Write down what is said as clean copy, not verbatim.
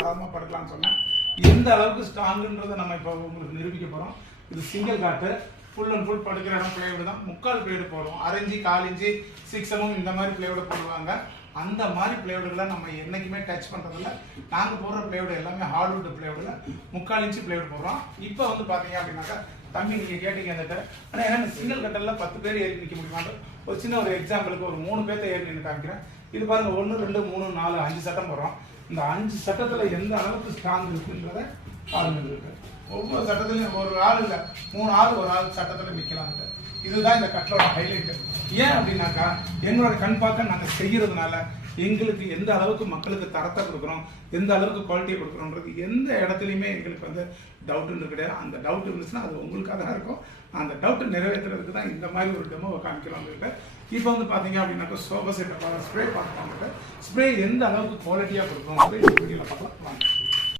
தாராளமாக படுக்கலாம்னு சொன்னேன். எந்த அளவுக்கு ஸ்ட்ராங்குன்றதை நம்ம இப்போ உங்களுக்கு நிரூபிக்க போகிறோம். இது சிங்கிள் காட்டு, ஃபுல் அண்ட் ஃபுல் படுக்கிற இடம் பிளேவுட் தான். 3/4 பிளேவுடு போடுவோம். 1/2 இன்ச்சு 1/4 இன்ச்சு 6mm இந்த மாதிரி பிளேவுடு போடுவாங்க. அந்த மாதிரி பிளேவுடுகளை நம்ம என்றைக்குமே டச் பண்ணுறதில்ல. நாங்கள் போடுற பிளேவுடு எல்லாமே ஹார்ட்வுட் பிளேவுடில் 3/4 இன்ச்சு பிளேவுடு போடுறோம். இப்போ வந்து பார்த்தீங்க அப்படின்னாக்கா தம்பி நீங்கள் கேட்டீங்க அந்த ஆனால் ஏன்னா சிங்கிள் கட்டலில் 10 பேர் ஏறி நிற்க முடியுமாங்க. ஒரு சின்ன ஒரு எக்ஸாம்பிளுக்கு ஒரு 3 பேர்த்த ஏறி நின்று காமிக்கிறேன். இது பாருங்கள் 1 2 3 4 5 சட்டம் போடுறோம். இந்த 5 சட்டத்தில் எந்த அளவுக்கு ஸ்ட்ராங் இருக்குன்றத பாருங்கள் இருக்கு. ஒவ்வொரு சட்டத்துலையும் ஒரு ஆள் இல்லை 3 ஆள் ஒரு ஆள் சட்டத்தில் நிற்கலாங்க. இதுதான் இந்த கட்டலோட ஹைலைட்டு. ஏன் அப்படின்னாக்கா எங்களோட கண் பார்க்க நாங்கள் செய்கிறதுனால எங்களுக்கு எந்த அளவுக்கு மக்களுக்கு தரத்தை கொடுக்குறோம், எந்த அளவுக்கு குவாலிட்டியை கொடுக்குறோன்றது எந்த இடத்துலையுமே எங்களுக்கு வந்து டவுட்டுன்னு கிடையாது. அந்த டவுட் இருந்துச்சுன்னா அது உங்களுக்காக தான் இருக்கும். அந்த டவுட்டு நிறைவேற்றுறதுக்கு தான் இந்த மாதிரி ஒரு டெமோவை காமிக்கலாம் உங்களுக்கு. இப்போ வந்து பார்த்தீங்க அப்படின்னாக்கா சோஃபா செட்டை ஸ்ப்ரே பார்த்துப்பாங்க. ஸ்ப்ரே எந்த அளவுக்கு குவாலிட்டியாக கொடுக்கும் வீடியோவில் பார்க்கலாம் வாங்க.